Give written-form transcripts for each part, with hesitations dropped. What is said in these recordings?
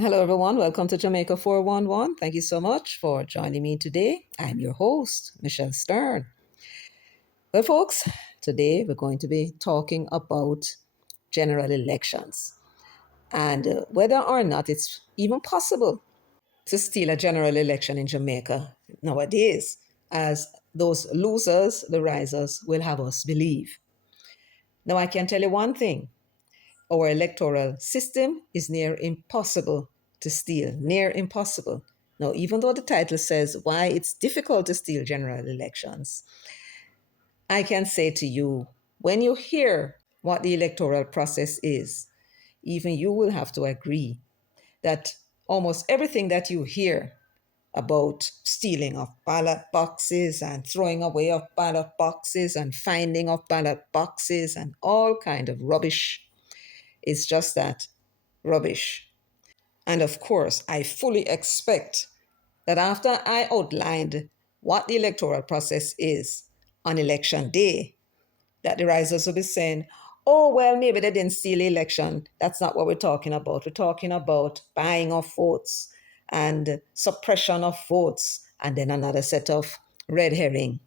Hello, everyone. Welcome to Jamaica 411. Thank you so much for joining me today. I'm your host, Michelle Stern. Well, folks, today we're going to be talking about general elections and whether or not it's even possible to steal a general election in Jamaica nowadays, as those losers, the risers, will have us believe. Now, I can tell you one thing: our electoral system is near impossible to steal, near impossible. Now, even though the title says why it's difficult to steal general elections, I can say to you, when you hear what the electoral process is, even you will have to agree that almost everything that you hear about stealing of ballot boxes and throwing away of ballot boxes and finding of ballot boxes and all kind of rubbish is just that, rubbish. And of course, I fully expect that after I outlined what the electoral process is on election day, that the risers will be saying, oh, well, maybe they didn't steal the election. That's not what we're talking about. We're talking about buying of votes and suppression of votes, and then another set of red herring,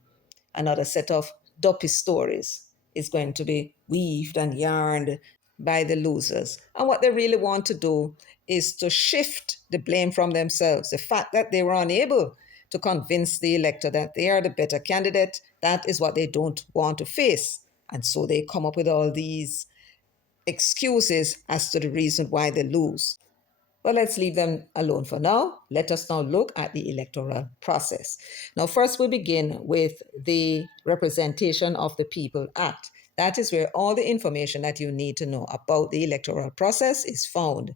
another set of dopey stories is going to be weaved and yarned by the losers. And what they really want to do is to shift the blame from themselves. The fact that they were unable to convince the elector that they are the better candidate, that is what they don't want to face. And so they come up with all these excuses as to the reason why they lose. But let's leave them alone for now. Let us now look at the electoral process. Now, first we begin with the Representation of the People Act. That is where all the information that you need to know about the electoral process is found.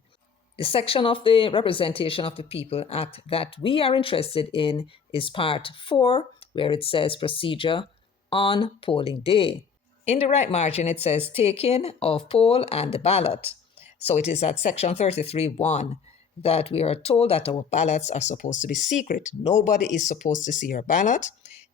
The section of the Representation of the People Act that we are interested in is Part 4, where it says Procedure on Polling Day. In the right margin, it says Taking of Poll and the Ballot. So it is at section 33.1 that we are told that our ballots are supposed to be secret. Nobody is supposed to see your ballot.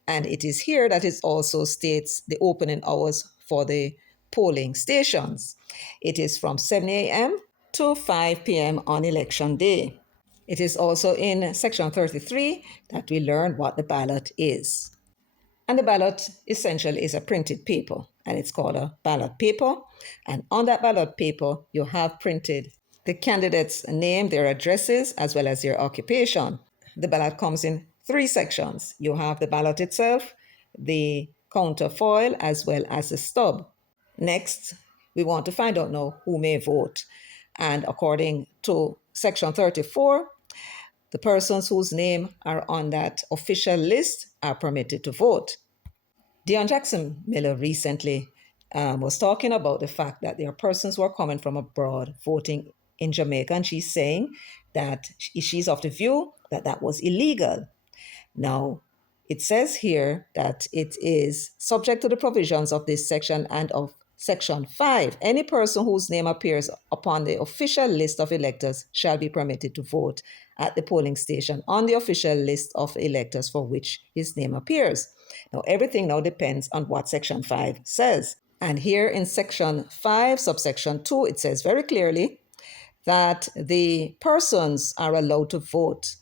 And it is here that it also states the opening hours for the polling stations. It is from 7 a.m. to 5 p.m. on election day. It is also in section 33 that we learn what the ballot is. And the ballot essentially is a printed paper, and it's called a ballot paper. And on that ballot paper, you have printed the candidate's name, their addresses, as well as their occupation. The ballot comes in three sections. You have the ballot itself, the counterfoil, as well as the stub. Next, we want to find out now who may vote. And according to section 34, the persons whose name are on that official list are permitted to vote. Dion Jackson Miller recently was talking about the fact that there are persons who are coming from abroad voting in Jamaica, and she's saying that she's of the view that that was illegal. Now, it says here that it is subject to the provisions of this section and of Section 5. Any person whose name appears upon the official list of electors shall be permitted to vote at the polling station on the official list of electors for which his name appears. Now, everything now depends on what Section 5 says. And here in Section 5, subsection 2, it says very clearly that the persons are allowed to vote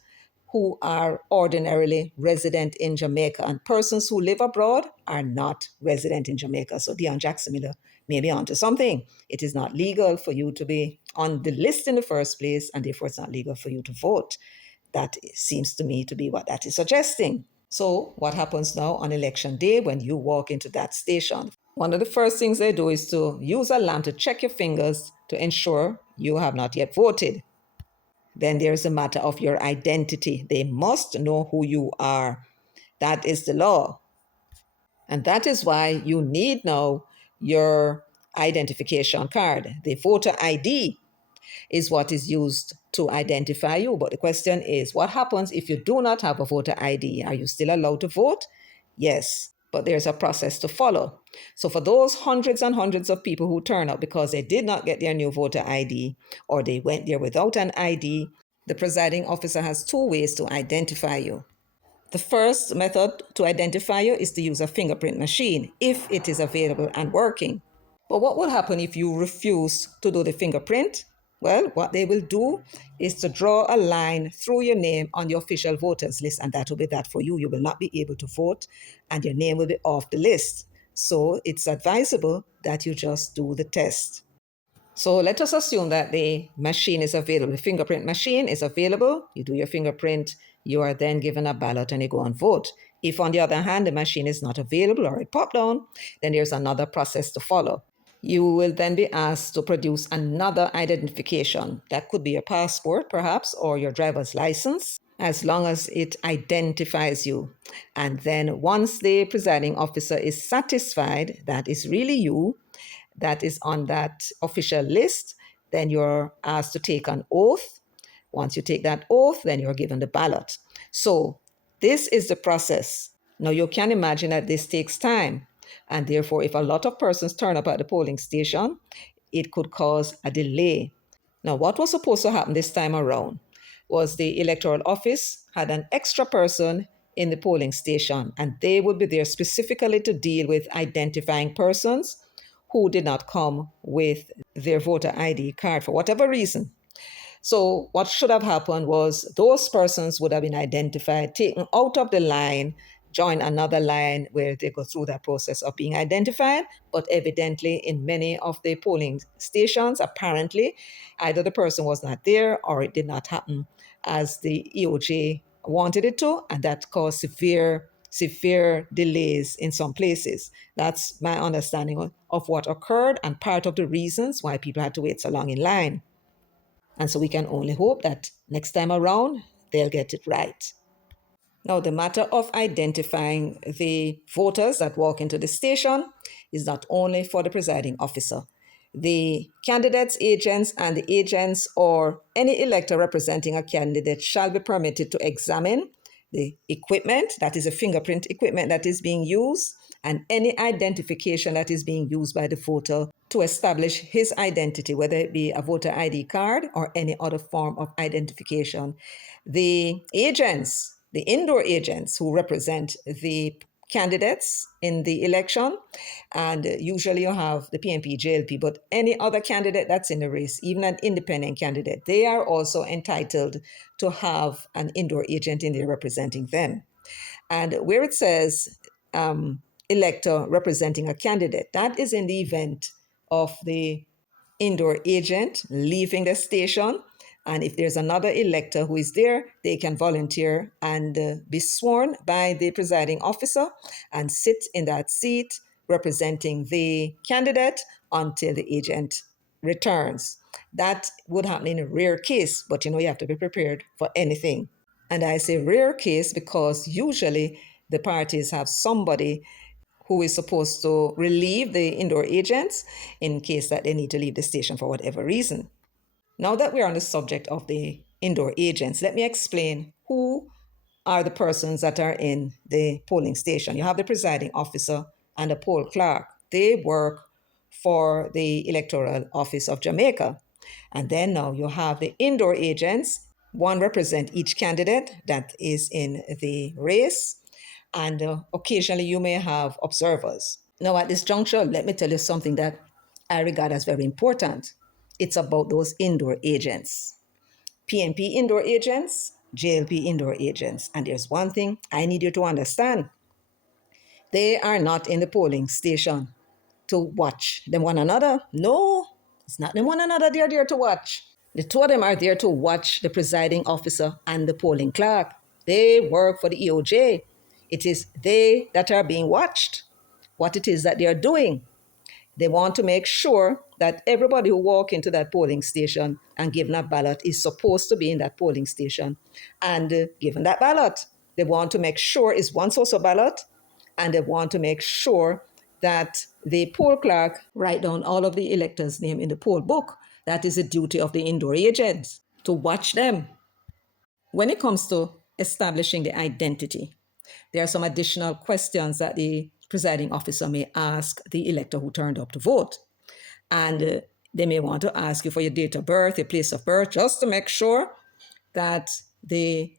who are ordinarily resident in Jamaica, and persons who live abroad are not resident in Jamaica. So Dion Jackson Miller may be onto something. It is not legal for you to be on the list in the first place, and therefore it's not legal for you to vote. That seems to me to be what that is suggesting. So what happens now on election day when you walk into that station? One of the first things they do is to use a lamp to check your fingers to ensure you have not yet voted. Then there's a matter of your identity. They must know who you are. That is the law. And that is why you need now your identification card. The voter ID is what is used to identify you. But the question is, what happens if you do not have a voter ID? Are you still allowed to vote? Yes, but there's a process to follow. So for those hundreds and hundreds of people who turn up because they did not get their new voter ID or they went there without an ID, the presiding officer has two ways to identify you. The first method to identify you is to use a fingerprint machine if it is available and working. But what will happen if you refuse to do the fingerprint? Well, what they will do is to draw a line through your name on the official voters list, and that will be that for you. You will not be able to vote, and your name will be off the list. So it's advisable that you just do the test. So let us assume that the machine is available, the fingerprint machine is available. You do your fingerprint, you are then given a ballot and you go and vote. If, on the other hand, the machine is not available or it popped down, then there's another process to follow. You will then be asked to produce another identification. That could be your passport, perhaps, or your driver's license, as long as it identifies you. And then once the presiding officer is satisfied that it's really you, that is on that official list, then you're asked to take an oath. Once you take that oath, then you're given the ballot. So this is the process. Now you can imagine that this takes time. And therefore, if a lot of persons turn up at the polling station, it could cause a delay. Now, what was supposed to happen this time around was the electoral office had an extra person in the polling station, and they would be there specifically to deal with identifying persons who did not come with their voter ID card for whatever reason. So, what should have happened was those persons would have been identified, taken out of the line, join another line where they go through that process of being identified. But evidently, in many of the polling stations, apparently, either the person was not there or it did not happen as the EOJ wanted it to, and that caused severe delays in some places. That's my understanding of what occurred and part of the reasons why people had to wait so long in line. And so we can only hope that next time around, they'll get it right. Now, the matter of identifying the voters that walk into the station is not only for the presiding officer. The candidates, agents, and the agents or any elector representing a candidate shall be permitted to examine the equipment, that is a fingerprint equipment that is being used, and any identification that is being used by the voter to establish his identity, whether it be a voter ID card or any other form of identification. The agents, the indoor agents who represent the candidates in the election, and usually you have the PNP, JLP, but any other candidate that's in the race, even an independent candidate, they are also entitled to have an indoor agent in there representing them. And where it says elector representing a candidate, that is in the event of the indoor agent leaving the station. And if there's another elector who is there, they can volunteer and be sworn by the presiding officer and sit in that seat representing the candidate until the agent returns. That would happen in a rare case, but you have to be prepared for anything. And I say rare case because usually the parties have somebody who is supposed to relieve the indoor agents in case that they need to leave the station for whatever reason. Now that we're on the subject of the indoor agents, let me explain who are the persons that are in the polling station. You have the presiding officer and the poll clerk. They work for the electoral office of Jamaica. And then now you have the indoor agents. One represent each candidate that is in the race. And occasionally you may have observers. Now, at this juncture, let me tell you something that I regard as very important. It's about those indoor agents. PNP indoor agents, JLP indoor agents. And there's one thing I need you to understand. They are not in the polling station to watch them one another. No, it's not them one another they're there to watch. The two of them are there to watch the presiding officer and the polling clerk. They work for the EOJ. It is they that are being watched, what it is that they are doing. They want to make sure that everybody who walk into that polling station and given a ballot is supposed to be in that polling station and given that ballot. They want to make sure it's one source of ballot, and they want to make sure that the poll clerk write down all of the electors' name in the poll book. That is the duty of the indoor agents, to watch them. When it comes to establishing the identity, there are some additional questions that the presiding officer may ask the elector who turned up to vote. And they may want to ask you for your date of birth, your place of birth, just to make sure that the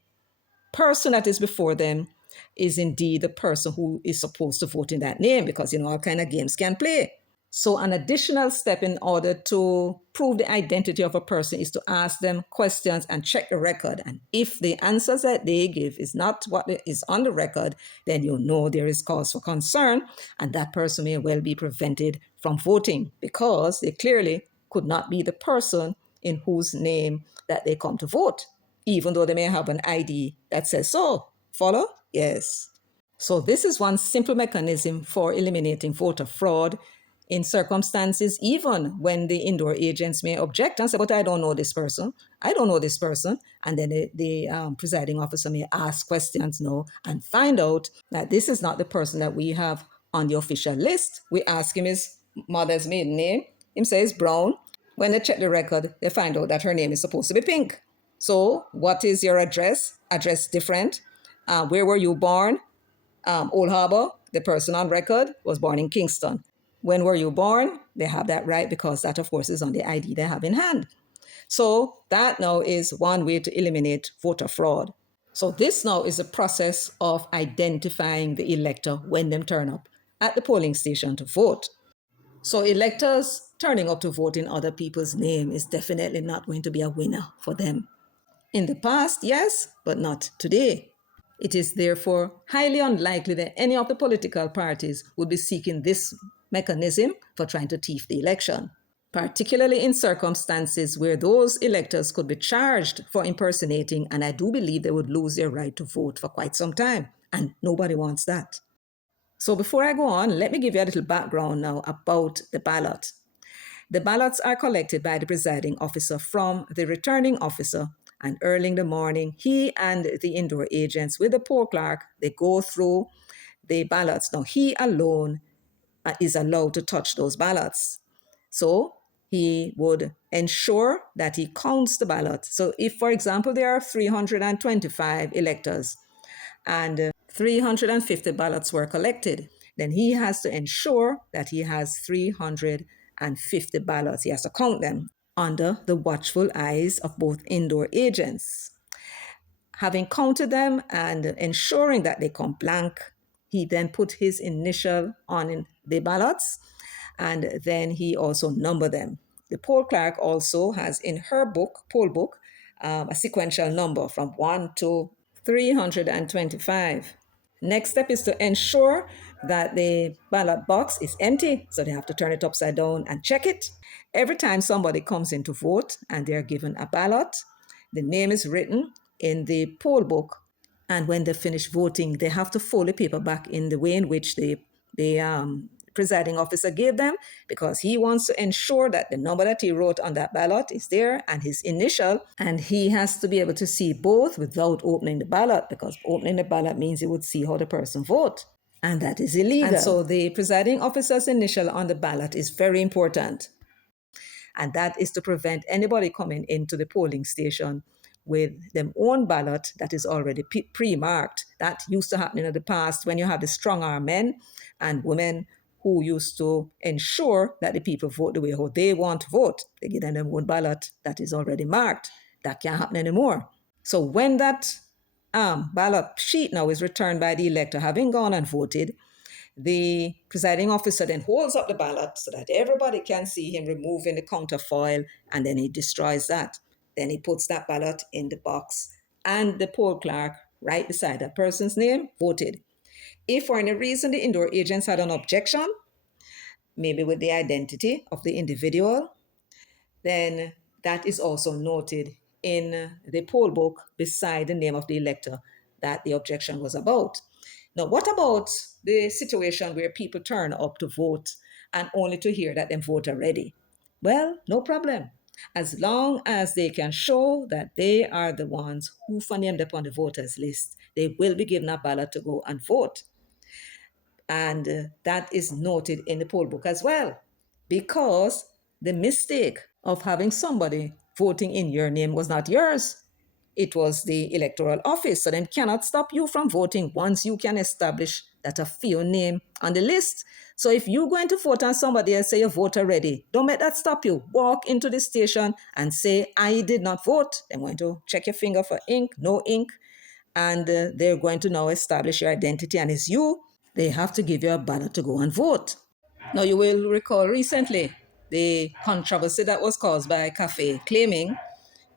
person that is before them is indeed the person who is supposed to vote in that name, because all kind of games can play. So, an additional step in order to prove the identity of a person is to ask them questions and check the record. And if the answers that they give is not what is on the record, then you know there is cause for concern, and that person may well be prevented from voting because they clearly could not be the person in whose name that they come to vote, even though they may have an ID that says so. Follow? Yes. So, this is one simple mechanism for eliminating voter fraud in circumstances, even when the indoor agents may object and say, but I don't know this person. I don't know this person. And then the presiding officer may ask questions now and find out that this is not the person that we have on the official list. We ask him his mother's maiden name. Him says Brown. When they check the record, they find out that her name is supposed to be Pink. So, what is your address? Address different. Where were you born? Old Harbor, the person on record, was born in Kingston. When were you born? They have that right because that, of course, is on the ID they have in hand. So that now is one way to eliminate voter fraud. So this now is a process of identifying the elector when them turn up at the polling station to vote. So electors turning up to vote in other people's name is definitely not going to be a winner for them. In the past, yes, but not today. It is therefore highly unlikely that any of the political parties would be seeking this mechanism for trying to thief the election, particularly in circumstances where those electors could be charged for impersonating, and I do believe they would lose their right to vote for quite some time, and nobody wants that. So before I go on, let me give you a little background now about the ballot. The ballots are collected by the presiding officer from the returning officer, and early in the morning, he and the indoor agents with the poll clerk, they go through the ballots. Now, he alone is allowed to touch those ballots. So he would ensure that he counts the ballot. So if, for example, there are 325 electors and 350 ballots were collected, then he has to ensure that he has 350 ballots. He has to count them under the watchful eyes of both indoor agents. Having counted them and ensuring that they come blank, he then put his initial on the ballots and then he also numbered them. The poll clerk also has in her book, poll book, a sequential number from 1 to 325. Next step is to ensure that the ballot box is empty, so they have to turn it upside down and check it. Every time somebody comes in to vote and they're given a ballot, the name is written in the poll book, and when they finish voting, they have to fold the paper back in the way in which the presiding officer gave them, because he wants to ensure that the number that he wrote on that ballot is there and his initial, and he has to be able to see both without opening the ballot, because opening the ballot means he would see how the person vote, and that is illegal. And so the presiding officer's initial on the ballot is very important, and that is to prevent anybody coming into the polling station with their own ballot that is already pre-marked. That used to happen in the past when you have the strong-arm men and women who used to ensure that the people vote the way how they want to vote. They give them their own ballot that is already marked. That can't happen anymore. So when that ballot sheet now is returned by the elector, having gone and voted, the presiding officer then holds up the ballot so that everybody can see him removing the counterfoil, and then he destroys that. Then he puts that ballot in the box, and the poll clerk, right beside that person's name, voted. If for any reason the indoor agents had an objection, maybe with the identity of the individual, then that is also noted in the poll book beside the name of the elector that the objection was about. Now, what about the situation where people turn up to vote and only to hear that them vote already? Well, no problem. As long as they can show that they are the ones who are named upon the voters list, they will be given a ballot to go and vote. And that is noted in the poll book as well, because the mistake of having somebody voting in your name was not yours. It was the electoral office. So they cannot stop you from voting once you can establish that a your name on the list. So if you're going to vote on somebody and say you vote already, don't let that stop you. Walk into the station and say, I did not vote. They're going to check your finger for ink, no ink. And they're going to now establish your identity, and it's you. They have to give you a ballot to go and vote. Now, you will recall recently the controversy that was caused by a cafe claiming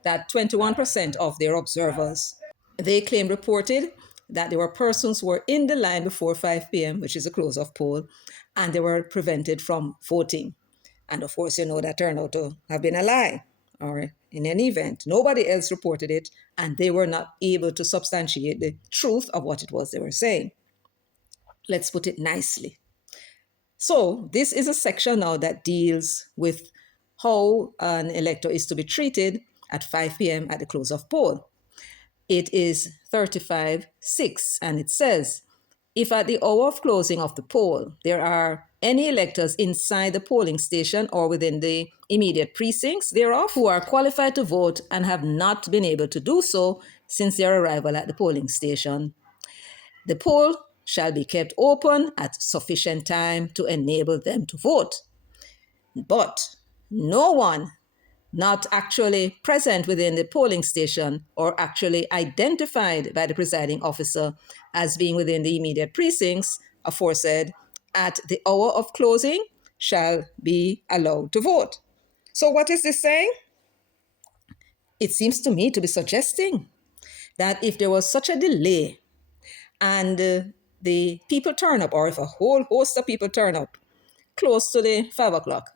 that 21% of their observers, they claim, reported that there were persons who were in the line before 5 p.m., which is the close of poll, and they were prevented from voting. And of course, you know that turned out to have been a lie. Or in any event, nobody else reported it, and they were not able to substantiate the truth of what it was they were saying. Let's put it nicely. So, this is a section now that deals with how an elector is to be treated at 5 p.m. at the close of poll. It is 35.6, and it says, if at the hour of closing of the poll there are any electors inside the polling station or within the immediate precincts thereof who are qualified to vote and have not been able to do so since their arrival at the polling station, the poll shall be kept open at sufficient time to enable them to vote. But no one not actually present within the polling station or actually identified by the presiding officer as being within the immediate precincts aforesaid at the hour of closing shall be allowed to vote. So, what is this saying? It seems to me to be suggesting that if there was such a delay and the people turn up, or if a whole host of people turn up close to the 5 o'clock,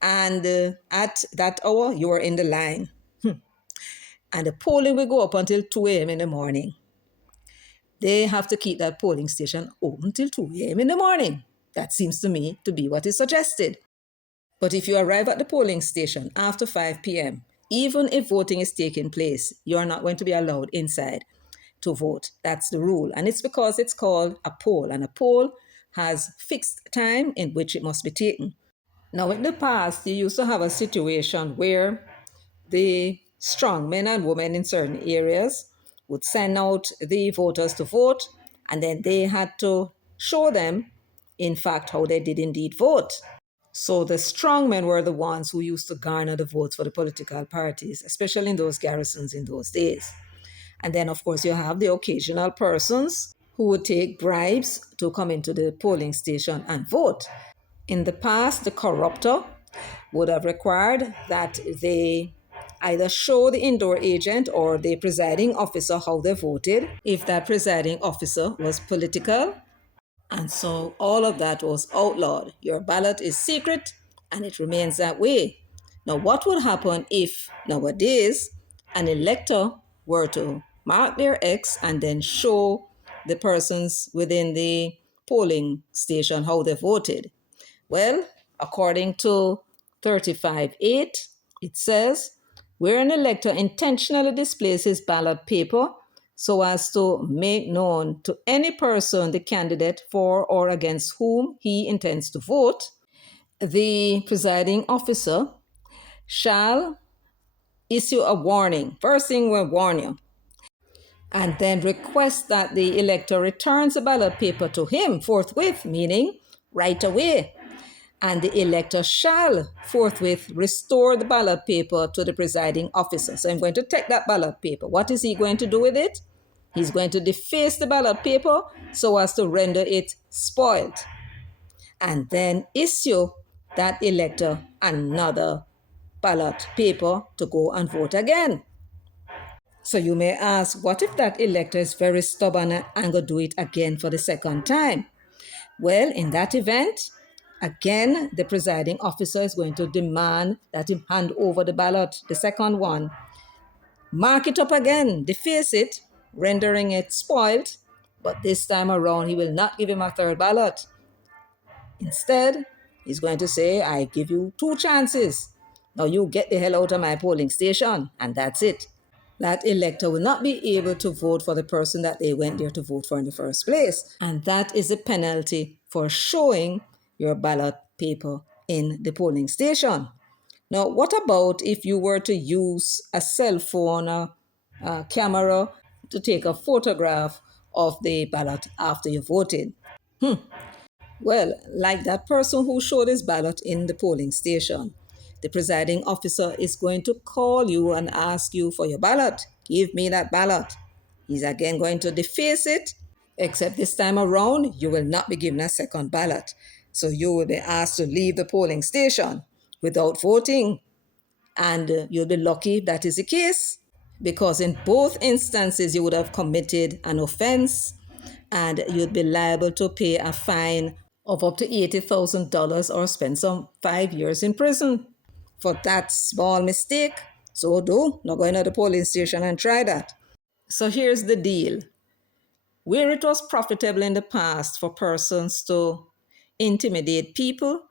and at that hour you are in the line, and the polling will go up until 2 a.m. in the morning, they have to keep that polling station open till 2 a.m. in the morning. That seems to me to be what is suggested. But if you arrive at the polling station after 5 p.m., even if voting is taking place, you are not going to be allowed inside to vote. That's the rule. And it's because it's called a poll, and a poll has fixed time in which it must be taken. Now, in the past, you used to have a situation where the strong men and women in certain areas would send out the voters to vote, and then they had to show them, in fact, how they did indeed vote. So the strong men were the ones who used to garner the votes for the political parties, especially in those garrisons in those days. And then, of course, you have the occasional persons who would take bribes to come into the polling station and vote. In the past, the corruptor would have required that they either show the indoor agent or the presiding officer how they voted, if that presiding officer was political. And so all of that was outlawed. Your ballot is secret and it remains that way. Now, what would happen if nowadays an elector were to mark their X and then show the persons within the polling station how they voted? Well, according to 35.8, it says, where an elector intentionally displays his ballot paper so as to make known to any person the candidate for or against whom he intends to vote, the presiding officer shall issue a warning. First thing, we'll warn you. And then request that the elector returns the ballot paper to him forthwith, meaning right away. And the elector shall forthwith restore the ballot paper to the presiding officer. So I'm going to take that ballot paper. What is he going to do with it? He's going to deface the ballot paper so as to render it spoiled, and then issue that elector another ballot paper to go and vote again. So you may ask, what if that elector is very stubborn and go do it again for the second time? Well, in that event, again, the presiding officer is going to demand that he hand over the ballot, the second one, mark it up again, deface it, rendering it spoiled, but this time around he will not give him a third ballot. Instead, he's going to say, I give you two chances. Now you get the hell out of my polling station, and that's it. That elector will not be able to vote for the person that they went there to vote for in the first place. And that is a penalty for showing your ballot paper in the polling station. Now, what about if you were to use a cell phone, a camera, to take a photograph of the ballot after you voted? Well, like that person who showed his ballot in the polling station, the presiding officer is going to call you and ask you for your ballot. Give me that ballot. He's again going to deface it, except this time around, you will not be given a second ballot. So you will be asked to leave the polling station without voting. And you'll be lucky if that is the case, because in both instances you would have committed an offense and you'd be liable to pay a fine of up to $80,000 or spend some 5 years in prison for that small mistake. So do not go into the polling station and try that. So here's the deal. Where it was profitable in the past for persons to intimidate people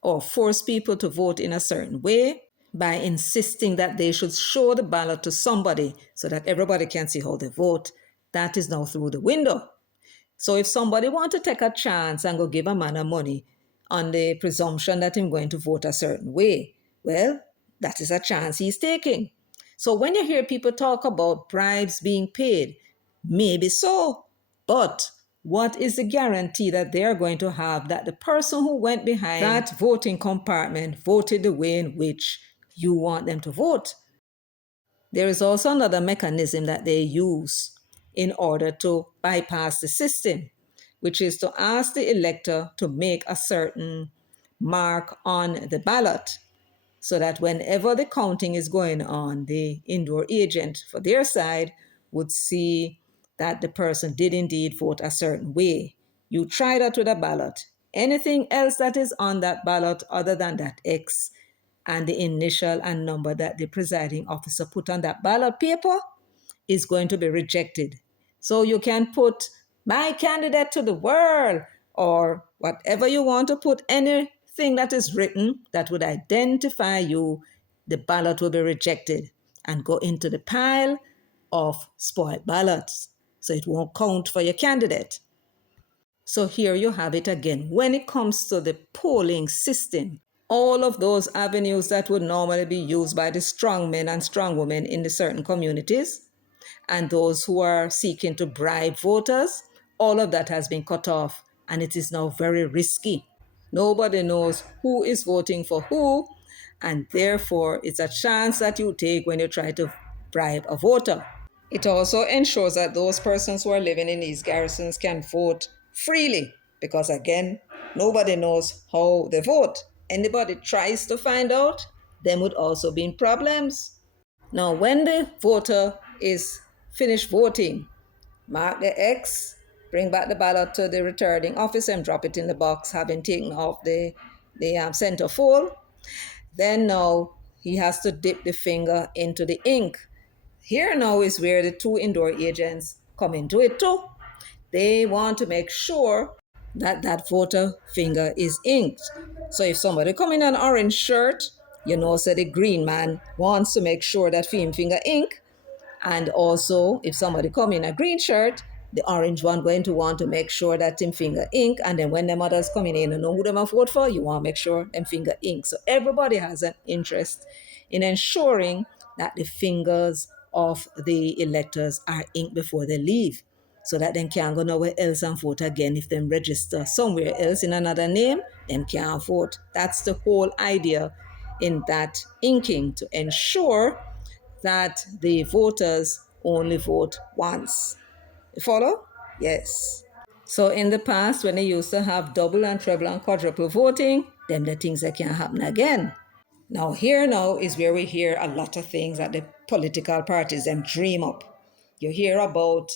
or force people to vote in a certain way by insisting that they should show the ballot to somebody so that everybody can see how they vote, that is now through the window. So if somebody want to take a chance and go give a man a money on the presumption that he's going to vote a certain way, well, that is a chance he's taking. So when you hear people talk about bribes being paid, maybe so, but what is the guarantee that they're going to have that the person who went behind that voting compartment voted the way in which you want them to vote? There is also another mechanism that they use in order to bypass the system, which is to ask the elector to make a certain mark on the ballot so that whenever the counting is going on, the indoor agent for their side would see that the person did indeed vote a certain way. You try that with a ballot. Anything else that is on that ballot other than that X and the initial and number that the presiding officer put on that ballot paper is going to be rejected. So you can put my candidate to the world or whatever you want to put, anything that is written that would identify you, the ballot will be rejected and go into the pile of spoiled ballots. So it won't count for your candidate. So here you have it again. When it comes to the polling system, all of those avenues that would normally be used by the strong men and strong women in the certain communities and those who are seeking to bribe voters, all of that has been cut off and it is now very risky. Nobody knows who is voting for who, and therefore it's a chance that you take when you try to bribe a voter. It also ensures that those persons who are living in these garrisons can vote freely because, again, nobody knows how they vote. Anybody tries to find out, there would also be problems. Now, when the voter is finished voting, mark the X, bring back the ballot to the returning officer and drop it in the box, having taken off the center fold. Then now he has to dip the finger into the ink. Here now is where the two indoor agents come into it too. They want to make sure that that voter finger is inked. So if somebody come in an orange shirt, you know, say the green man wants to make sure that film finger ink. And also, if somebody come in a green shirt, the orange one going to want to make sure that them finger ink. And then when them others coming in and know who them have vote for, you want to make sure them finger ink. So everybody has an interest in ensuring that the fingers of the electors are inked before they leave, so that them can't go nowhere else and vote again. If them register somewhere else in another name, them can't vote. That's the whole idea in that inking, to ensure that the voters only vote once. You follow? Yes. So in the past, when they used to have double and treble and quadruple voting, them the things that can happen again. Now here now is where we hear a lot of things that the political parties them dream up. You hear about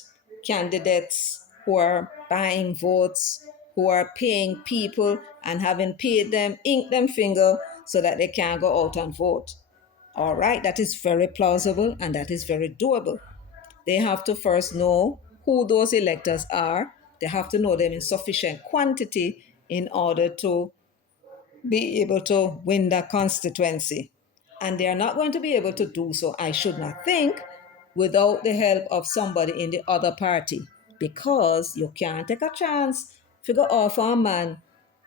candidates who are buying votes, who are paying people and having paid them, ink them finger so that they can't go out and vote. All right, that is very plausible and that is very doable. They have to first know who those electors are. They have to know them in sufficient quantity in order to be able to win that constituency. And they are not going to be able to do so, I should not think, without the help of somebody in the other party. Because you can't take a chance, figure off a man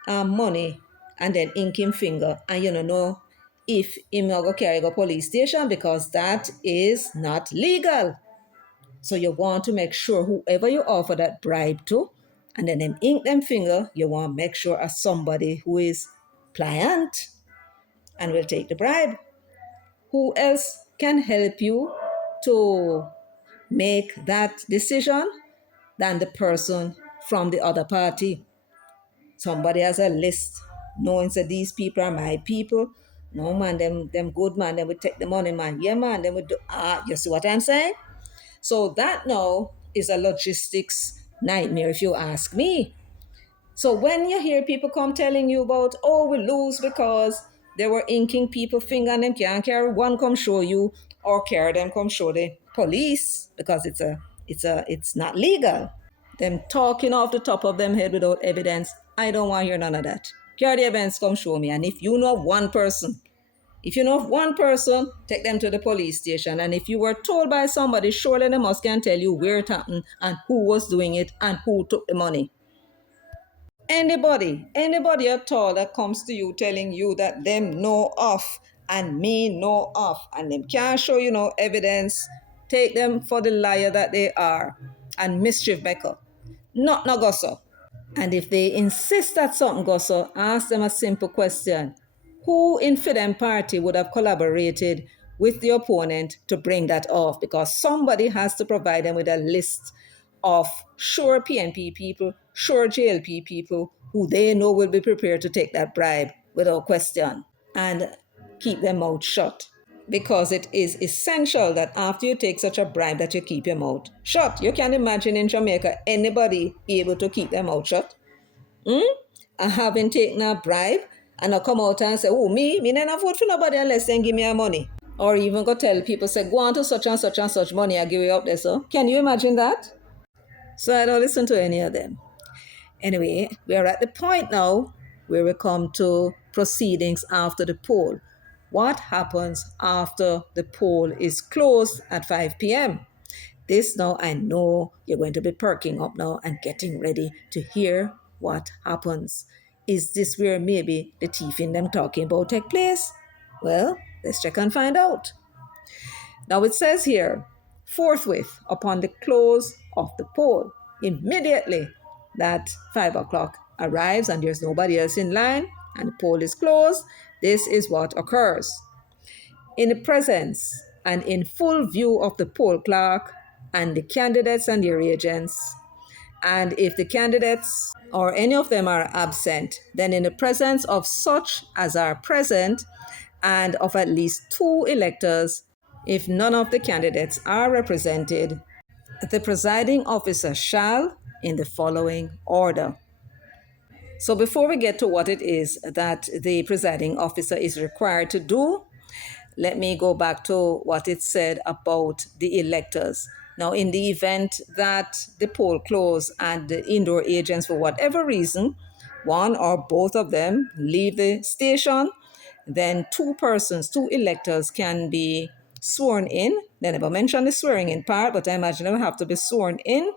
money and then ink him finger and you don't know if him go carry go police station, because that is not legal. So you want to make sure whoever you offer that bribe to and then them ink them finger, you want to make sure as somebody who is pliant and will take the bribe. Who else can help you to make that decision than the person from the other party? somebody has a list, knowing that these people are my people. No man, them good man, they would take the money, man. Yeah, man, they would do you see what I'm saying? So that now is a logistics nightmare if you ask me. So when you hear people come telling you about, oh, we lose because they were inking people finger and them can't carry one come show you, or carry them come show the police because it's not legal. Them talking off the top of them head without evidence. I don't want to hear none of that. Carry the evidence, come show me. And if you know of one person, take them to the police station. And if you were told by somebody, surely they must can tell you where it happened and who was doing it and who took the money. Anybody at all that comes to you telling you that them know of and me know of and them can't show you no evidence, take them for the liar that they are and mischief maker. Not no gossip. And if they insist that something goes so, ask them a simple question. Who in Fidem party would have collaborated with the opponent to bring that off? Because somebody has to provide them with a list of sure PNP people, sure JLP people who they know will be prepared to take that bribe without question and keep their mouth shut. Because it is essential that after you take such a bribe that you keep your mouth shut. You can imagine in Jamaica anybody be able to keep their mouth shut. And having taken a bribe and I come out and say, oh, me not vote for nobody unless they give me a money. Or even go tell people, say, go on to such and such and such money, I give you up there. So can you imagine that? So I don't listen to any of them. Anyway, we are at the point now where we come to proceedings after the poll. What happens after the poll is closed at 5 p.m.? This now I know you're going to be perking up now and getting ready to hear what happens. Is this where maybe the thief in them talking about take place? Well, let's check and find out. Now it says here, forthwith upon the close of the poll, immediately that 5 o'clock arrives and there's nobody else in line and the poll is closed, this is what occurs. In the presence and in full view of the poll clerk and the candidates and their agents, and if the candidates or any of them are absent, then in the presence of such as are present and of at least 2 electors, if none of the candidates are represented, the presiding officer shall, in the following order. So before we get to what it is that the presiding officer is required to do, let me go back to what it said about the electors. Now, in the event that the poll closed and the indoor agents, for whatever reason, one or both of them leave the station, then 2 persons, 2 electors can be sworn in. They never mention the swearing in part, but I imagine they will have to be sworn in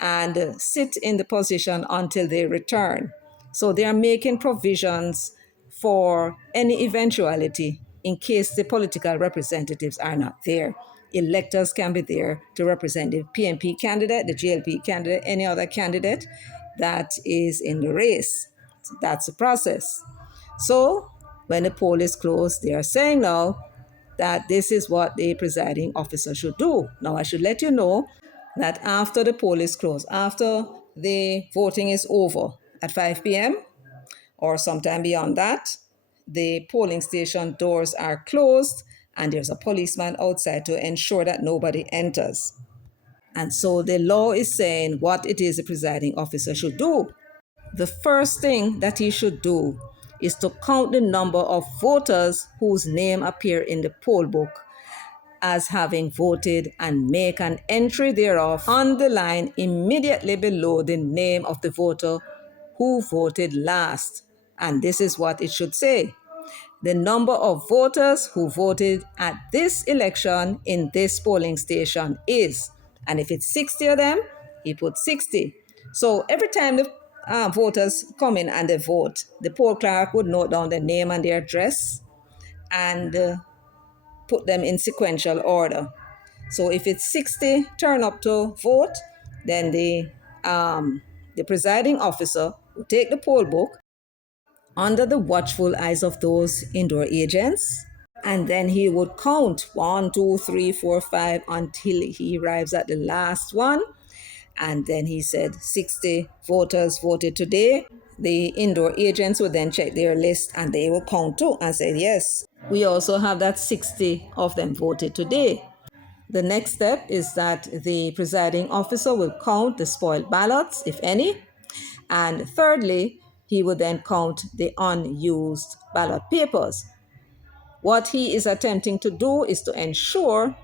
and sit in the position until they return. So they are making provisions for any eventuality in case the political representatives are not there. Electors can be there to represent the PNP candidate, the JLP candidate, any other candidate that is in the race. So that's the process. So when the poll is closed, they are saying now that this is what the presiding officer should do. Now, I should let you know that after the poll is closed, after the voting is over at 5 p.m. or sometime beyond that, the polling station doors are closed and there's a policeman outside to ensure that nobody enters. And so the law is saying what it is the presiding officer should do. The first thing that he should do is to count the number of voters whose name appear in the poll book as having voted and make an entry thereof on the line immediately below the name of the voter who voted last. And this is what it should say. The number of voters who voted at this election in this polling station is, and if it's 60 of them, he put 60. So every time the voters come in and they vote, the poll clerk would note down their name and their address and put them in sequential order. So if it's 60 turn up to vote, then the presiding officer will take the poll book under the watchful eyes of those indoor agents, and then he would count 1, 2, 3, 4, 5 until he arrives at the last one. And then he said 60 voters voted today. The indoor agents will then check their list and they will count too and say, yes, we also have that 60 of them voted today. The next step is that the presiding officer will count the spoiled ballots, if any. And thirdly, he will then count the unused ballot papers. What he is attempting to do is to ensure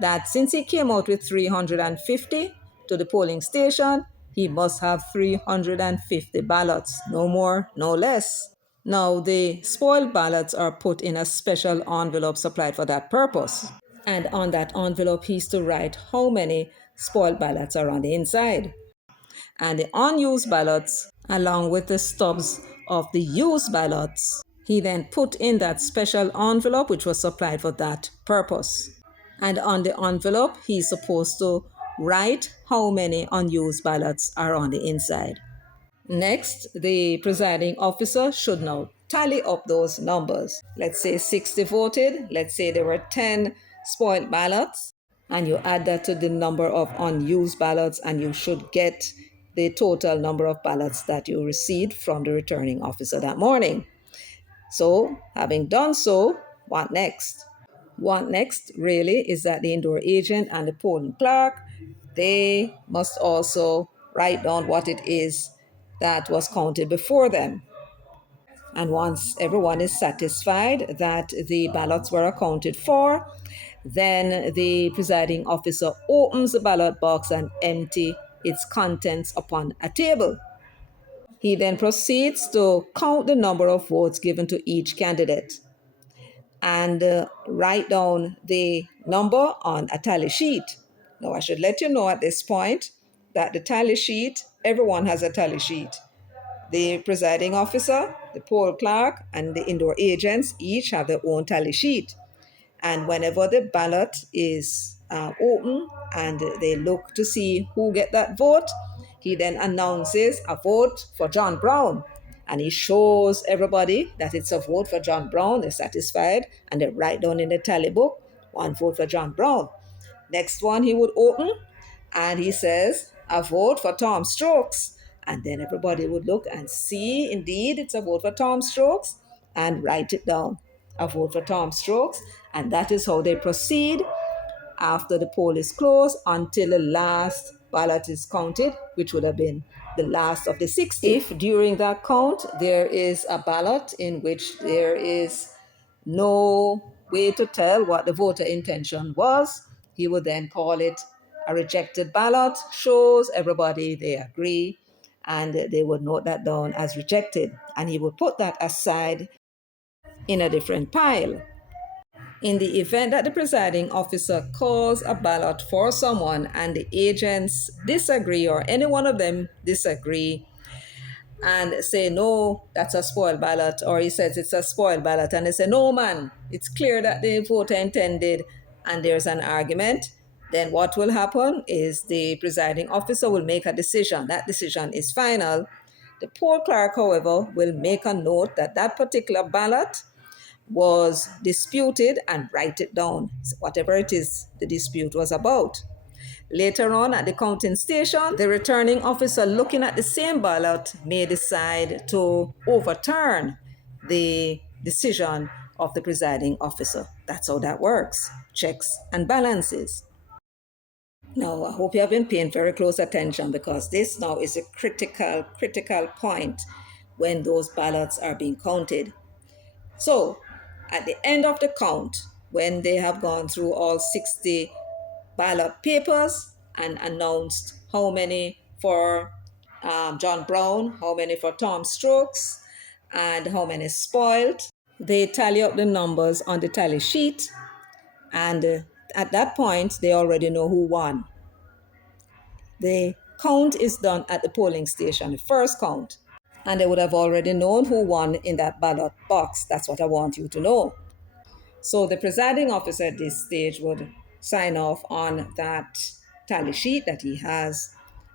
that since he came out with 350 to the polling station, he must have 350 ballots, no more, no less. Now, the spoiled ballots are put in a special envelope supplied for that purpose. And on that envelope, he's to write how many spoiled ballots are on the inside. And the unused ballots, along with the stubs of the used ballots, he then put in that special envelope which was supplied for that purpose. And on the envelope, he's supposed to write how many unused ballots are on the inside. Next, the presiding officer should now tally up those numbers. Let's say 60 voted, let's say there were 10 spoiled ballots, and you add that to the number of unused ballots, and you should get the total number of ballots that you received from the returning officer that morning. So, having done so, what next? What next really is that the indoor agent and the polling clerk, they must also write down what it is that was counted before them. And once everyone is satisfied that the ballots were accounted for, then the presiding officer opens the ballot box and empties its contents upon a table. He then proceeds to count the number of votes given to each candidate and write down the number on a tally sheet. Now, I should let you know at this point that the tally sheet, everyone has a tally sheet. The presiding officer, the poll clerk, and the indoor agents each have their own tally sheet. And whenever the ballot is open and they look to see who get that vote, he then announces a vote for John Brown. And he shows everybody that it's a vote for John Brown. They're satisfied and they write down in the tally book, one vote for John Brown. Next one he would open and he says, a vote for Tom Strokes. And then everybody would look and see, indeed, it's a vote for Tom Strokes and write it down. A vote for Tom Strokes. And that is how they proceed after the poll is closed until the last ballot is counted, which would have been the last of the 60. If during that count there is a ballot in which there is no way to tell what the voter intention was, he would then call it a rejected ballot, shows everybody they agree, and they would note that down as rejected. And he would put that aside in a different pile. In the event that the presiding officer calls a ballot for someone and the agents disagree or any one of them disagree and say, no, that's a spoiled ballot, or he says it's a spoiled ballot, and they say, no, man, it's clear that the voter intended, and there's an argument, then what will happen is the presiding officer will make a decision. That decision is final. The poll clerk, however, will make a note that that particular ballot was disputed and write it down, whatever it is the dispute was about. Later on at the counting station, the returning officer looking at the same ballot may decide to overturn the decision of the presiding officer. That's how that works. Checks and balances. Now, I hope you have been paying very close attention because this now is a critical point when those ballots are being counted. So, at the end of the count, when they have gone through all 60 ballot papers and announced how many for John Brown, how many for Tom Strokes, and how many spoiled, they tally up the numbers on the tally sheet, and at that point, they already know who won. The count is done at the polling station, the first count, and they would have already known who won in that ballot box. That's what I want you to know. So the presiding officer at this stage would sign off on that tally sheet that he has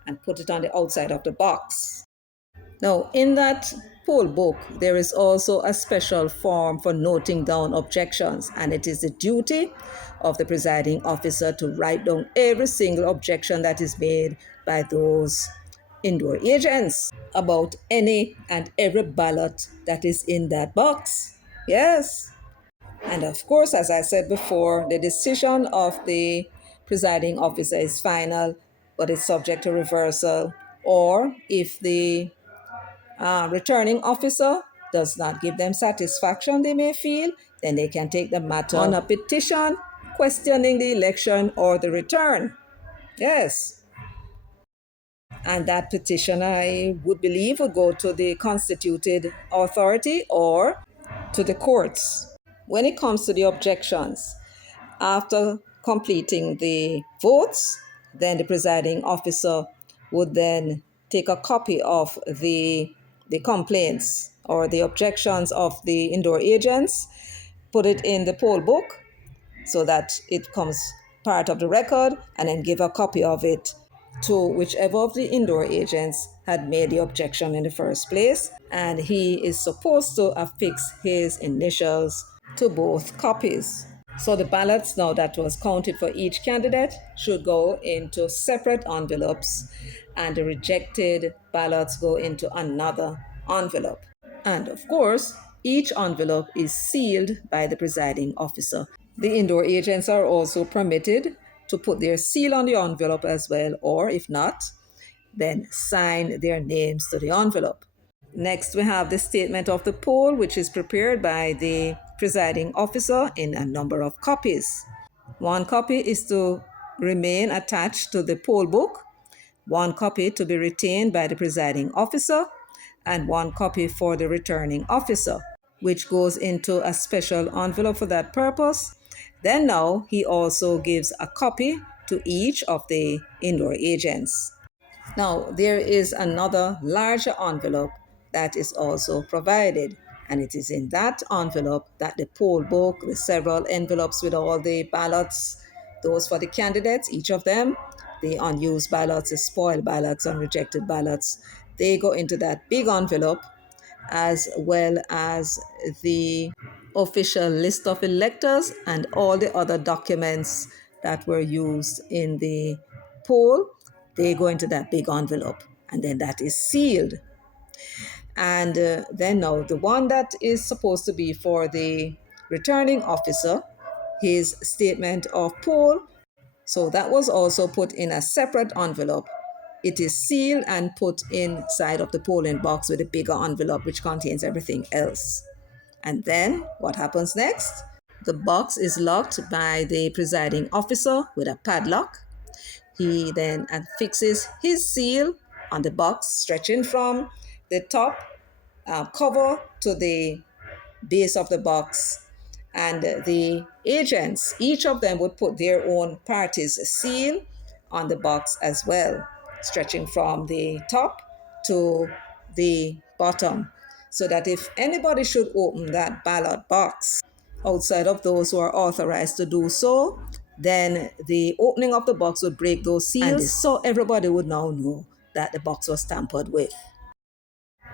and put it on the outside of the box. Now, in that poll book, there is also a special form for noting down objections, and it is the duty of the presiding officer to write down every single objection that is made by those indoor agents about any and every ballot that is in that box. Yes. And of course, as I said before, the decision of the presiding officer is final, but it's subject to reversal. Or if the returning officer does not give them satisfaction, they may feel, then they can take the matter on a petition questioning the election or the return. Yes. And that petition, I would believe, would go to the constituted authority or to the courts. When it comes to the objections, after completing the votes, then the presiding officer would then take a copy of the complaints or the objections of the indoor agents, put it in the poll book so that it becomes part of the record, and then give a copy of it to whichever of the indoor agents had made the objection in the first place. And he is supposed to affix his initials to both copies. So the ballots now that was counted for each candidate should go into separate envelopes, and the rejected ballots go into another envelope. And of course, each envelope is sealed by the presiding officer. The indoor agents are also permitted to put their seal on the envelope as well, or if not, then sign their names to the envelope. Next, we have the statement of the poll, which is prepared by the presiding officer in a number of copies. One copy is to remain attached to the poll book, one copy to be retained by the presiding officer, and one copy for the returning officer, which goes into a special envelope for that purpose. Then now he also gives a copy to each of the indoor agents. Now, there is another larger envelope that is also provided, and it is in that envelope that the poll book, the several envelopes with all the ballots, those for the candidates, each of them, the unused ballots, the spoiled ballots, and rejected ballots, they go into that big envelope, as well as the official list of electors and all the other documents that were used in the poll. They go into that big envelope, and then that is sealed. And then now the one that is supposed to be for the returning officer, his statement of poll, so that was also put in a separate envelope. It is sealed and put inside of the polling box with a bigger envelope which contains everything else. And then what happens next? The box is locked by the presiding officer with a padlock. He then affixes his seal on the box, stretching from the top cover to the base of the box. And the agents, each of them would put their own party's seal on the box as well, stretching from the top to the bottom, so that if anybody should open that ballot box outside of those who are authorized to do so, then the opening of the box would break those seals, and so everybody would now know that the box was tampered with.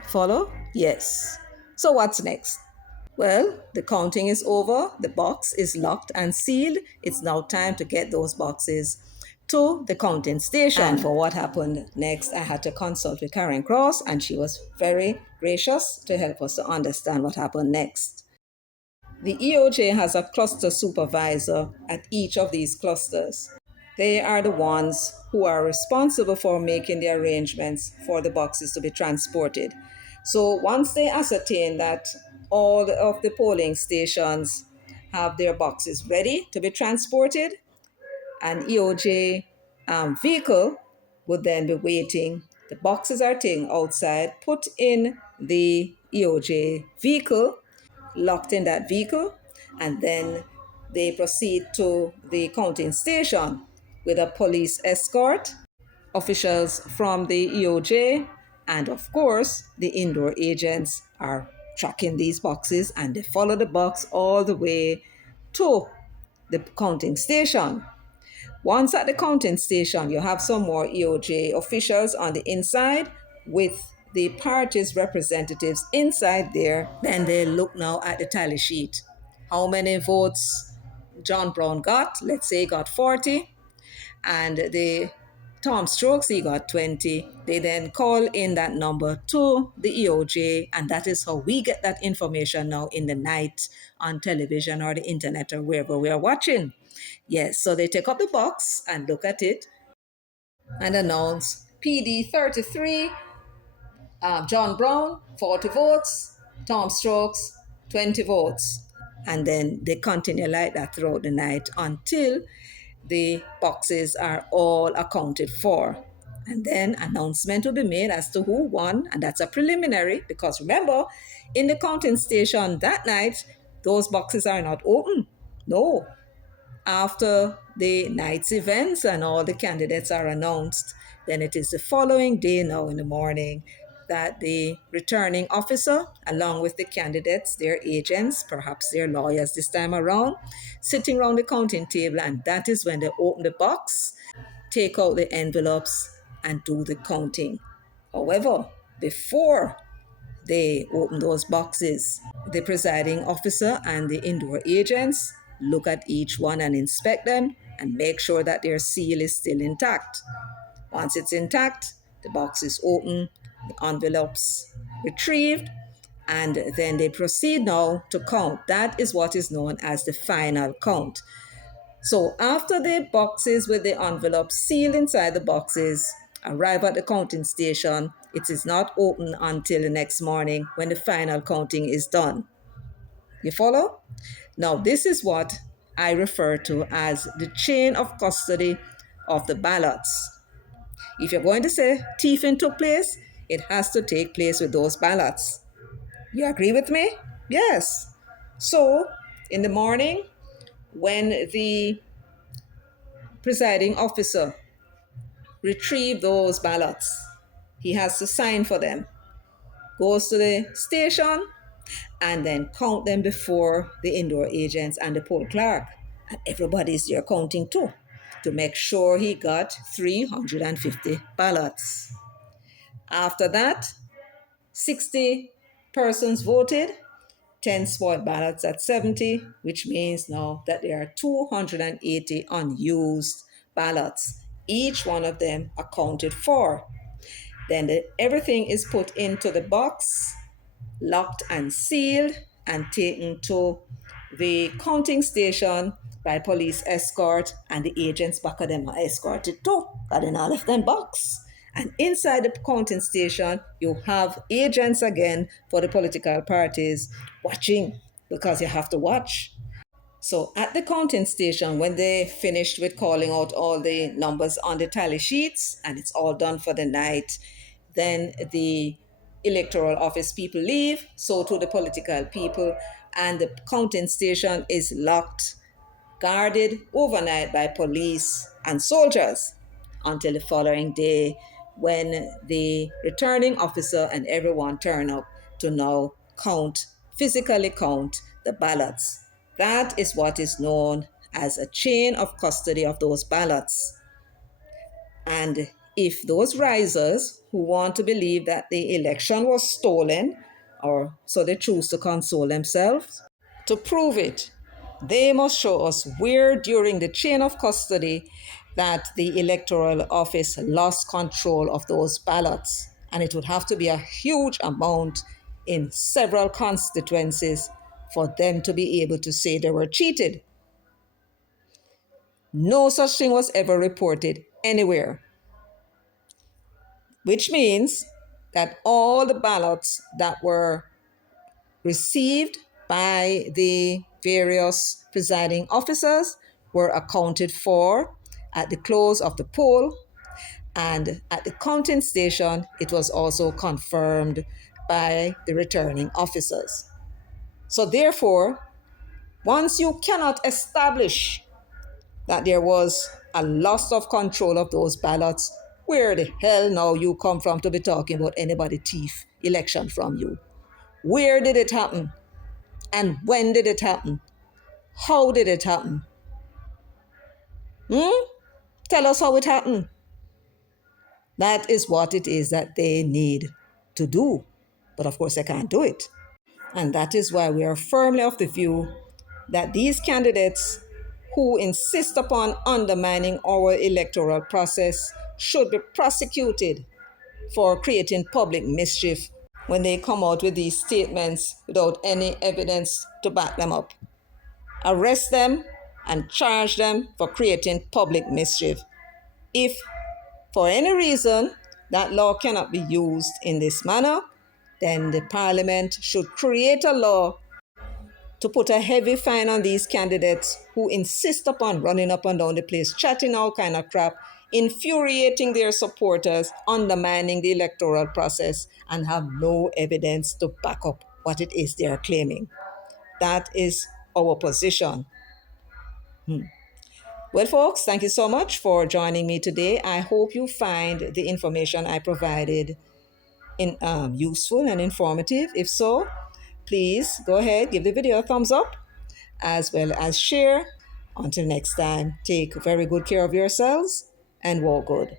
Follow? Yes. So what's next? Well, the counting is over, the box is locked and sealed. It's now time to get those boxes to the counting station. And for what happened next, I had to consult with Karen Cross, and she was very gracious to help us to understand what happened next. The EOJ has a cluster supervisor at each of these clusters. They are the ones who are responsible for making the arrangements for the boxes to be transported. So once they ascertain that all of the polling stations have their boxes ready to be transported, an EOJ vehicle would then be waiting. The boxes are taken outside, put in the EOJ vehicle, locked in that vehicle, and then they proceed to the counting station with a police escort, officials from the EOJ, and of course, the indoor agents are tracking these boxes, and they follow the box all the way to the counting station. Once at the counting station, you have some more EOJ officials on the inside with the party's representatives inside there. Then they look now at the tally sheet. How many votes John Brown got? Let's say he got 40. And the Tom Strokes, he got 20. They then call in that number to the EOJ, and that is how we get that information now in the night on television or the internet or wherever we are watching. Yes, so they take up the box and look at it and announce PD 33, John Brown, 40 votes, Tom Strokes, 20 votes. And then they continue like that throughout the night until the boxes are all accounted for. And then announcement will be made as to who won, and that's a preliminary because remember, in the counting station that night, those boxes are not open. No, after the night's events and all the candidates are announced, then it is the following day now in the morning that the returning officer, along with the candidates, their agents, perhaps their lawyers this time around, sitting around the counting table, and that is when they open the box, take out the envelopes, and do the counting. However, before they open those boxes, the presiding officer and the indoor agents look at each one and inspect them and make sure that their seal is still intact. Once it's intact, the box is open, the envelopes retrieved, and then they proceed now to count. That is what is known as the final count. So after the boxes with the envelopes sealed inside the boxes arrive at the counting station, it is not open until the next morning when the final counting is done. You follow? Now, this is what I refer to as the chain of custody of the ballots. If you're going to say thieving took place, it has to take place with those ballots. You agree with me? Yes. So, in the morning, when the presiding officer retrieve those ballots, he has to sign for them, goes to the station, and then count them before the indoor agents and the poll clerk. And everybody's there counting too to make sure he got 350 ballots. After that, 60 persons voted, 10 spoiled ballots at 70, which means now that there are 280 unused ballots. Each one of them accounted for. Then everything is put into the box, locked and sealed, and taken to the counting station by police escort, and the agents back of them are escorted too. Got in all of them box. And inside the counting station, you have agents again for the political parties watching, because you have to watch. So at the counting station, when they finished with calling out all the numbers on the tally sheets and it's all done for the night, then the electoral office people leave, so too the political people, and the counting station is locked, guarded overnight by police and soldiers until the following day when the returning officer and everyone turn up to now physically count the ballots. That is what is known as a chain of custody of those ballots. And if those risers who want to believe that the election was stolen, or so they choose to console themselves, to prove it, they must show us where during the chain of custody that the electoral office lost control of those ballots. And it would have to be a huge amount in several constituencies for them to be able to say they were cheated. No such thing was ever reported anywhere, which means that all the ballots that were received by the various presiding officers were accounted for at the close of the poll, and at the counting station it was also confirmed by the returning officers. So therefore, once you cannot establish that there was a loss of control of those ballots, where the hell now you come from to be talking about anybody thief election from you? Where did it happen? And when did it happen? How did it happen? Tell us how it happened. That is what it is that they need to do. But of course, they can't do it. And that is why we are firmly of the view that these candidates who insist upon undermining our electoral process should be prosecuted for creating public mischief when they come out with these statements without any evidence to back them up. Arrest them and charge them for creating public mischief. If for any reason that law cannot be used in this manner, then the Parliament should create a law to put a heavy fine on these candidates who insist upon running up and down the place, chatting all kind of crap, infuriating their supporters, undermining the electoral process, and have no evidence to back up what it is they are claiming. That is our position. Well, folks, thank you so much for joining me today. I hope you find the information I provided useful and informative. If so, please go ahead, give the video a thumbs up, as well as share. Until next time, take very good care of yourselves and walk good.